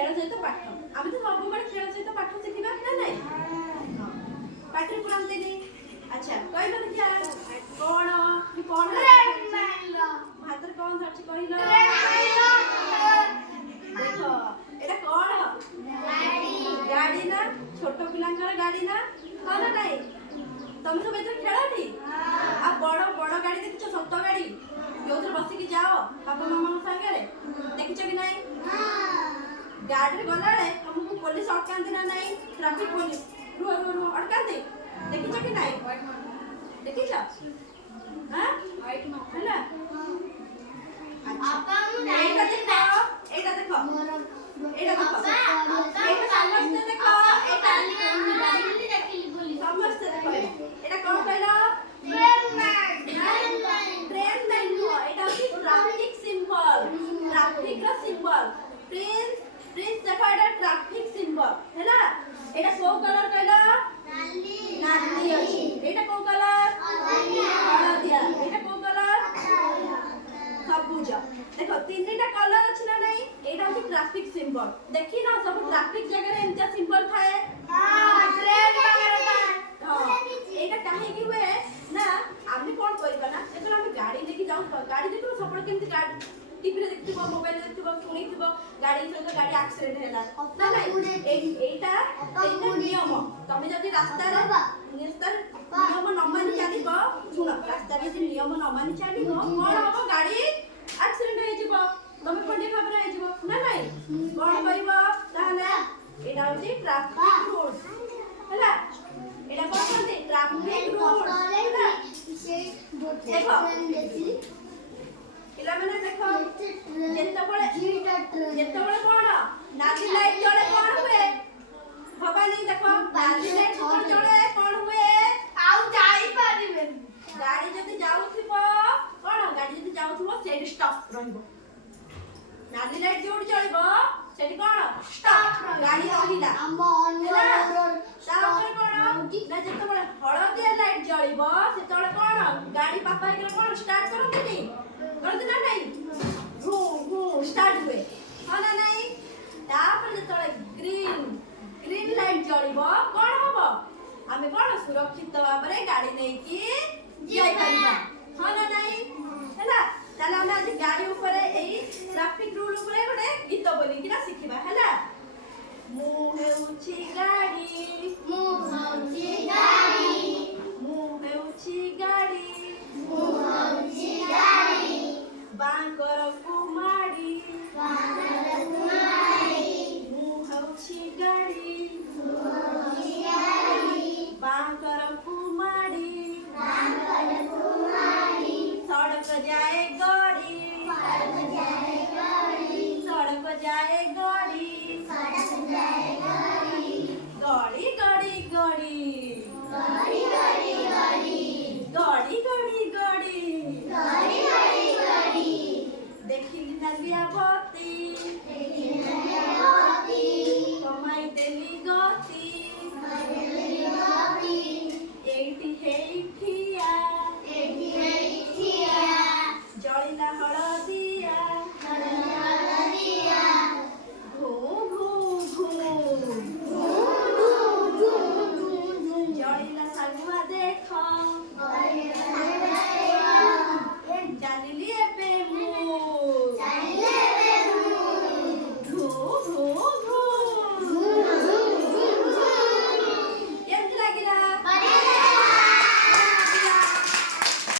खेल सहित पाठ आम तो सब बड़े खेल सहित पाठ शिखा ना नहीं पाठ पुराते नहीं। अच्छा कहल देखिया कौन कौन हाथ कौन धरछि कहल देख एटा कौन गाड़ी ना छोट पिलांकर गाड़ी ना हाँ ना नहीं तुम सब एथरे खेलनी आ बड़ बड़ गाड़ी देखिछ सत गाड़ी जो बसिकी जाओ बापा मामा सागर देखिछ कि नहीं गाड़ी गला तुमको पुलिस अटकाती ना नहीं ट्रैफिक पुलिस रुह रुह रुह अटकाती देखिछ कि नहीं देखिछ हां हैला आपा एटा देखो एटा देखो एटा देखो एटा समझते देखो एटा समझते देखो एटा कौन कहला ट्रेन लाइन हो एटा होची ट्रैफिक सिंबल ट्रैफिक रा सिंबल प्रिंस प्रिंस देखो एटा ट्रैफिक सिंबल हैला एटा को कलर कहला नाली अछि एटा को कलर हळदिया एटा को कलर सबुज देखो तीनटा कलर अछि ना नहीं एटा होची ट्रैफिक सिंबल देखि ना सब ट्रैफिक जगह रे एंता सिंबल थाए हां ट्रेन वगैरह हां एटा काहे कि हुए ना आम्ही कोन करबा ना एतो हम गाड़ी लेके जाऊ गाड़ी देखो सब केमति गाड़ी टीवी रे देखिबो मोबाइल रे देखिबो सुनिबो गाड़ी सहित गाड़ी एक्सीडेंट हैला ना नहीं एटा नियम तमे जदी रास्ता रे नियम न मानि चलिबो सुन रास्ता रे नियम न मानि चलिबो कोन हबो गाड़ी एक्सीडेंट हे जिवो तमे कोन खबर हे जिवो ना नहीं कोन करबो ताले एटा होची ट्रैफिक रूल्स हैला एटा कोन करते ट्रैफिक रूल्स देखो पिला माने देखो जेतबळे कोन नाली लाइट जळे कोन हुए भवानी देखो नाली लाइट जळे कोन हुए आउ जाई पारिबे गाड़ी जदी जाउथिबो कोन गाड़ी जदी जाउथिबो सेडी स्टॉप रहइबो नाली लाइट जोड जळिबो सेडी कोन स्टॉप गाड़ी रहिला हम ऑन तापर कोन ना जेतबळे हळदिया लाइट जळिबो सेतबळे कोन गाड़ी पापा के कोन स्टार्ट करते करते ना नहीं गो गो स्टार्ट हुए हाँ ना नहीं तापर जेतबळे ग्रीन ग्रीन लाइट जळिबो कोन हबो आमे कोन सुरक्षित भाबरे गाड़ी नै की